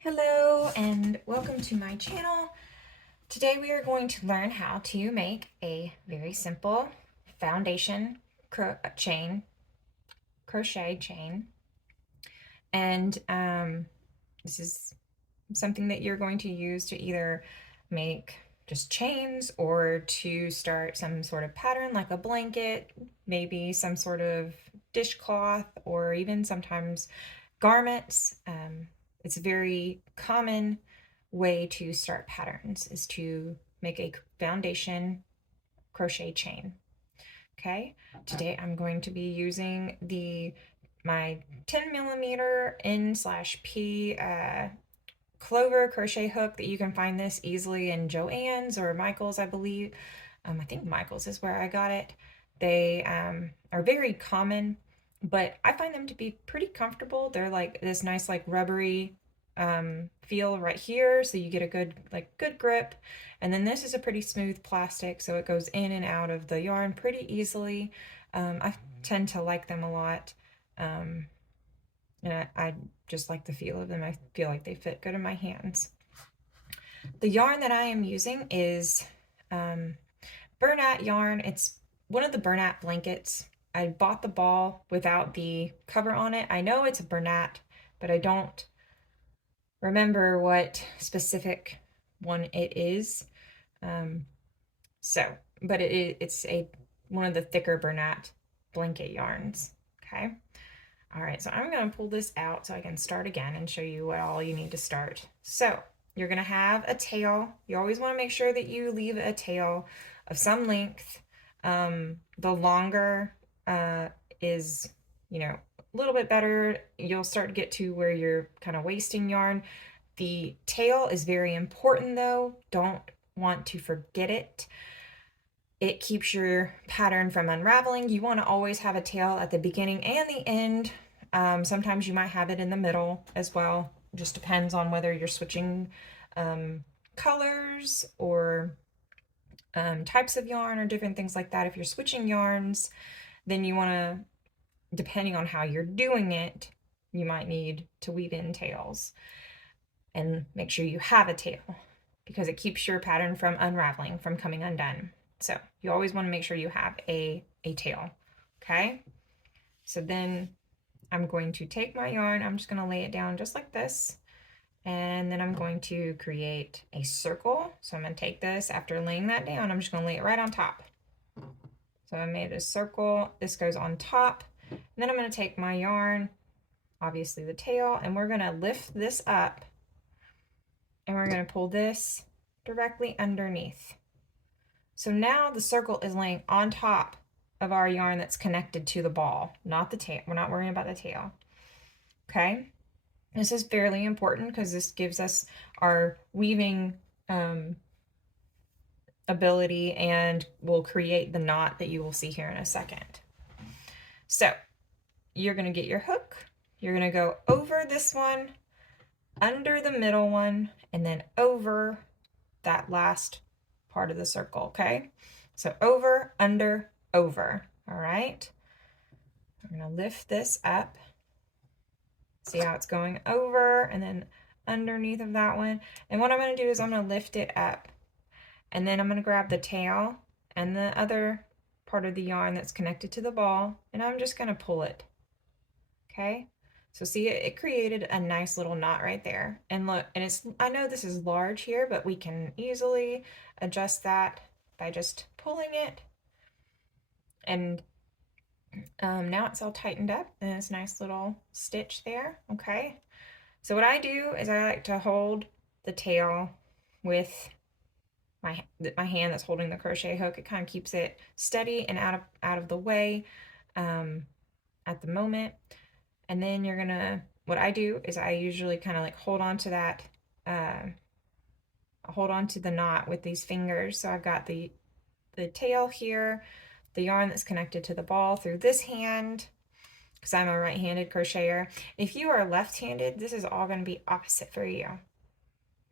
Hello and welcome to my channel. Today we are going to learn how to make a very simple foundation crochet chain. And this is something that you're going to use to either make just chains or to start some sort of pattern like a blanket, maybe some sort of dishcloth, or even sometimes garments. It's a very common way to start patterns is to make a foundation crochet chain. Okay, today I'm going to be using my 10mm N/P clover crochet hook that you can find this easily in Joann's or Michael's, I believe. I think Michael's is where I got it. They are very common, but I find them to be pretty comfortable. They're like this nice like rubbery feel right here, so you get a good grip. And then this is a pretty smooth plastic, so it goes in and out of the yarn pretty easily. I tend to like them a lot. And I just like the feel of them. I feel like they fit good in my hands. The yarn that I am using is Bernat yarn. It's one of the Bernat blankets. I bought the ball without the cover on it. I know it's a Bernat, but I don't remember what specific one it is. But it's one of the thicker Bernat blanket yarns. Okay. All right, so I'm going to pull this out so I can start again and show you what all you need to start. So you're going to have a tail. You always want to make sure that you leave a tail of some length. The longer is, a little bit better. You'll start to get to where you're kind of wasting yarn. The tail is very important though. Don't want to forget it. It keeps your pattern from unraveling. You want to always have a tail at the beginning and the end. Sometimes you might have it in the middle as well. Just depends on whether you're switching colors or types of yarn or different things like that. If you're switching yarns, then you want to, depending on how you're doing it, you might need to weave in tails and make sure you have a tail because it keeps your pattern from unraveling, from coming undone. So you always want to make sure you have a tail, okay? So then I'm going to take my yarn, I'm just going to lay it down just like this, and then I'm going to create a circle. So I'm going to take this, after laying that down, I'm just going to lay it right on top. So I made a circle, this goes on top, and then I'm going to take my yarn, obviously the tail, and we're going to lift this up, and we're going to pull this directly underneath. So now the circle is laying on top of our yarn that's connected to the ball, not the tail. We're not worrying about the tail. Okay? This is fairly important because this gives us our weaving ability and will create the knot that you will see here in a second. So you're going to get your hook. You're going to go over this one, under the middle one, and then over that last part of the circle, okay? So over, under, over, all right? I'm gonna lift this up. See how it's going over and then underneath of that one. And what I'm gonna do is I'm gonna lift it up and then I'm gonna grab the tail and the other part of the yarn that's connected to the ball and I'm just gonna pull it, okay? So see, it created a nice little knot right there. And look, and I know this is large here, but we can easily adjust that by just pulling it. And now it's all tightened up and it's a nice little stitch there, okay? So what I do is I like to hold the tail with my hand that's holding the crochet hook. It kind of keeps it steady and out of the way at the moment. And then you're gonna, what I do is I usually kind of like hold on to that, hold on to the knot with these fingers. So I've got the tail here, the yarn that's connected to the ball through this hand, because I'm a right-handed crocheter. If you are left-handed, this is all going to be opposite for you.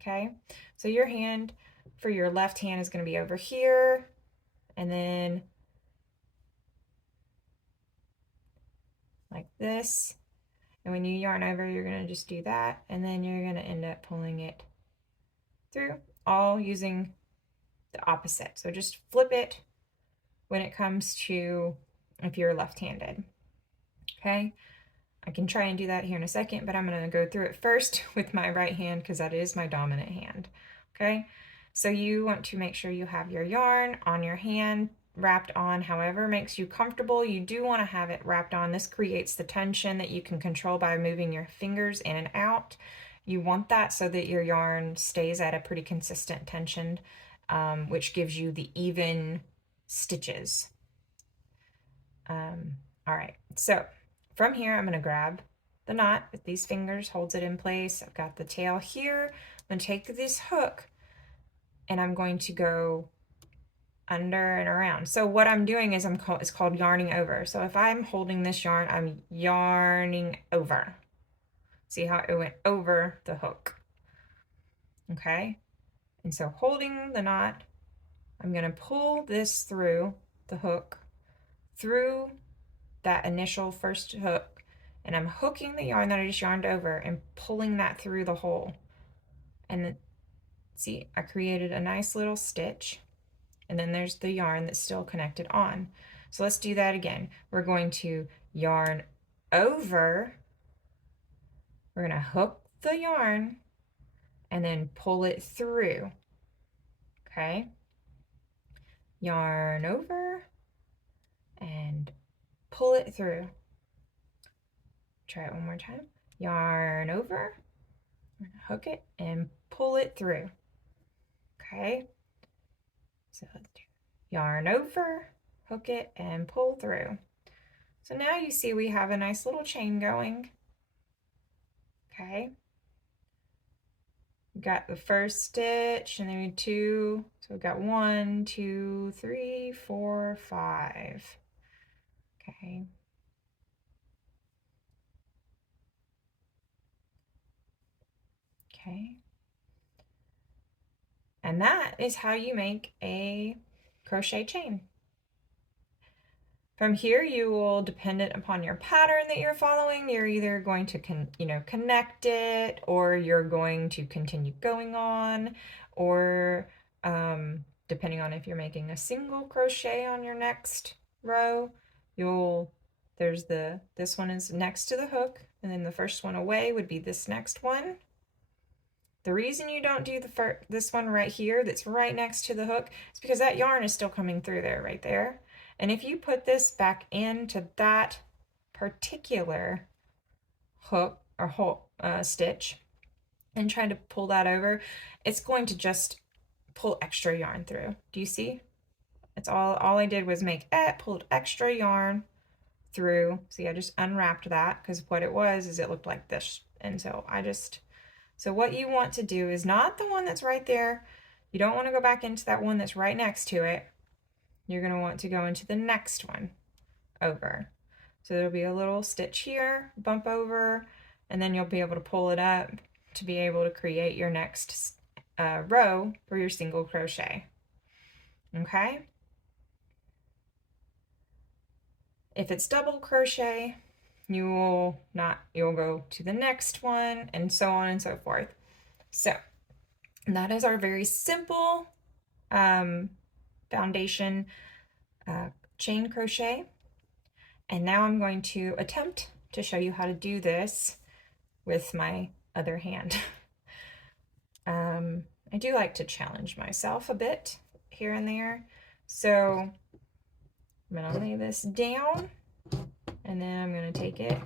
Okay, so your hand for your left hand is going to be over here, and then like this. And when you yarn over, you're going to just do that, and then you're going to end up pulling it through, all using the opposite. So just flip it when it comes to if you're left-handed. Okay, I can try and do that here in a second, but I'm going to go through it first with my right hand because that is my dominant hand. Okay, so you want to make sure you have your yarn on your hand, wrapped on however makes you comfortable. You do want to have it wrapped on. This creates the tension that you can control by moving your fingers in and out. You want that so that your yarn stays at a pretty consistent tension, which gives you the even stitches. All right, so from here, I'm going to grab the knot with these fingers, holds it in place. I've got the tail here. I'm going to take this hook and I'm going to go under and around. So what I'm doing is it's called yarning over. So if I'm holding this yarn, I'm yarning over. See how it went over the hook? Okay. And so holding the knot, I'm going to pull this through the hook, through that initial first hook, and I'm hooking the yarn that I just yarned over and pulling that through the hole. And see, I created a nice little stitch, and then there's the yarn that's still connected on. So let's do that again. We're going to yarn over, we're going to hook the yarn and then pull it through. Okay, yarn over and pull it through. Try it one more time. Yarn over, hook it and pull it through. Okay, so let's do yarn over, hook it and pull through. So now you see we have a nice little chain going. Okay, we got the first stitch and then we two, so we've got 1, 2, 3, 4, 5. Okay, okay, and that is how you make a crochet chain. From here, you will, dependent upon your pattern that you're following, you're either going to connect it, or you're going to continue going on, or depending on if you're making a single crochet on your next row, this one is next to the hook, and then the first one away would be this next one. The reason you don't do this one right here that's right next to the hook is because that yarn is still coming through there, right there. And if you put this back into that particular hook or stitch and try to pull that over, it's going to just pull extra yarn through. Do you see? It's all I did was pulled extra yarn through. See, I just unwrapped that because what it was is it looked like this. And so so what you want to do is not the one that's right there. You don't want to go back into that one that's right next to it. You're going to want to go into the next one over. So there'll be a little stitch here, bump over, and then you'll be able to pull it up to be able to create your next row for your single crochet. Okay? If it's double crochet, you'll go to the next one, and so on and so forth. So that is our very simple foundation chain crochet. And now I'm going to attempt to show you how to do this with my other hand. I do like to challenge myself a bit here and there. So I'm going to lay this down, and then I'm going to take it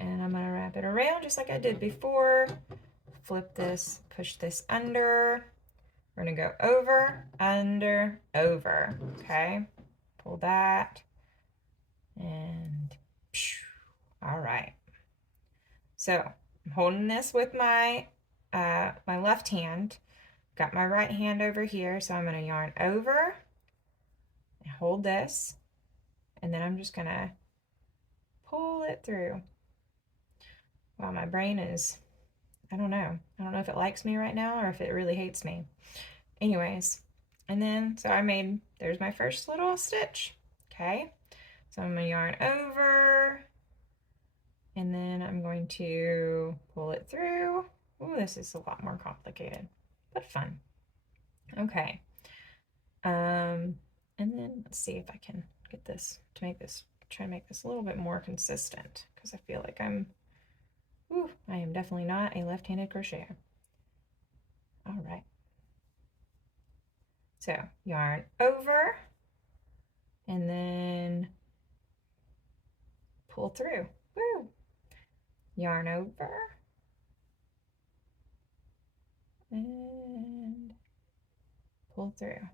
and I'm going to wrap it around just like I did before. Flip this, push this under. We're going to go over, under, over. Okay, pull that, and all right. So I'm holding this with my my left hand. Got my right hand over here, so I'm going to yarn over and hold this, and then I'm just going to pull it through. Wow, my brain is, I don't know if it likes me right now or if it really hates me. Anyways, and then so there's my first little stitch. Okay, so I'm going to yarn over And then I'm going to pull it through. Oh, this is a lot more complicated, but fun. Okay. And then let's see if I can get this to make this, try to make this a little bit more consistent, because I feel like I am definitely not a left-handed crocheter. All right. So yarn over and then pull through. Woo! Yarn over and pull through.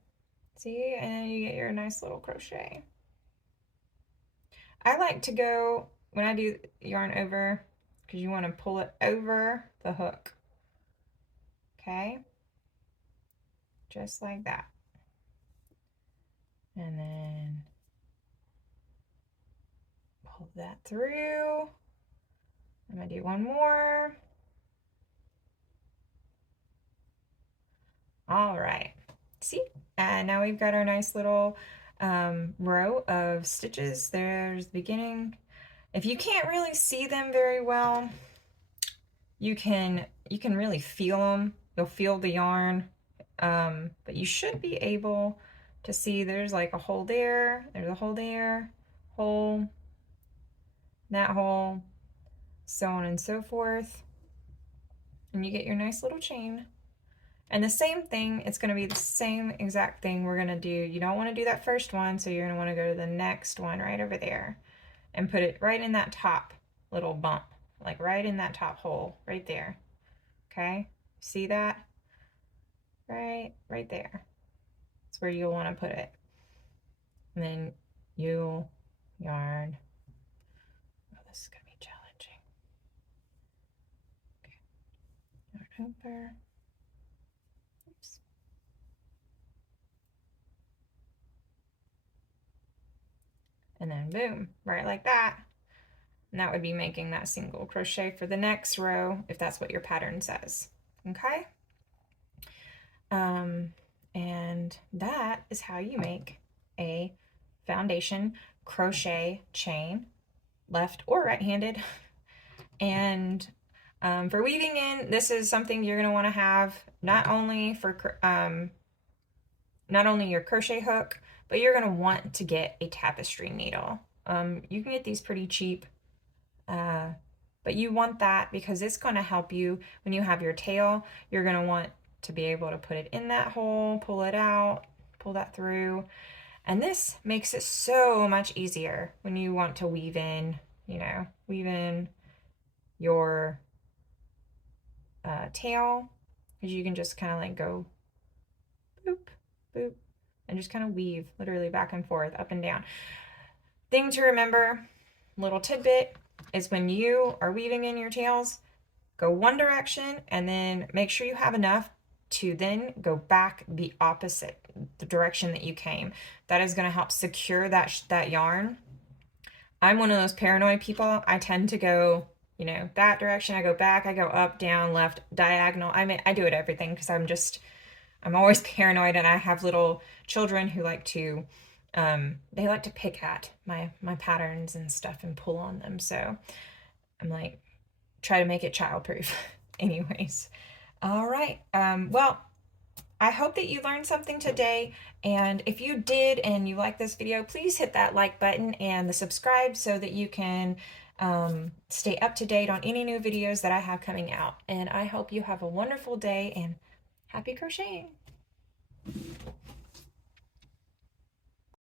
See, and you get your nice little crochet. I like to go, when I do yarn over, because you want to pull it over the hook. Okay? Just like that. And then pull that through. I'm going to do one more. All right. See? And now we've got our nice little row of stitches. There's the beginning. If you can't really see them very well, you can really feel them. You'll feel the yarn, but you should be able to see there's like a hole there, there's a hole there, hole, that hole, so on and so forth. And you get your nice little chain. And the same thing, it's going to be the same exact thing we're going to do. You don't want to do that first one, so you're going to want to go to the next one right over there and put it right in that top little bump, like right in that top hole right there. Okay, see that? Right there. That's where you'll want to put it. And then you'll yarn. Oh, this is going to be challenging. Okay, yarn over. Oops. And then boom, right like that. And that would be making that single crochet for the next row if that's what your pattern says. Okay? And that is how you make a foundation crochet chain, left or right-handed. And for weaving in, this is something you're going to want to have not only for not only your crochet hook, but you're going to want to get a tapestry needle. You can get these pretty cheap, but you want that because it's going to help you when you have your tail. You're going to want to be able to put it in that hole, pull it out, pull that through. And this makes it so much easier when you want to weave in, weave in your tail, because you can just kind of like go boop, boop, and just kind of weave literally back and forth, up and down. Thing to remember, little tidbit, is when you are weaving in your tails, go one direction and then make sure you have enough to then go back the opposite, the direction that you came. That is going to help secure that yarn. I'm one of those paranoid people. I tend to go, that direction. I go back, I go up, down, left, diagonal. I do it everything because I'm always paranoid, and I have little children who like to, they like to pick at my patterns and stuff and pull on them. So I'm like, try to make it childproof. Anyways. All right. Well, I hope that you learned something today. And if you did and you like this video, please hit that like button and the subscribe so that you can stay up to date on any new videos that I have coming out. And I hope you have a wonderful day and happy crocheting.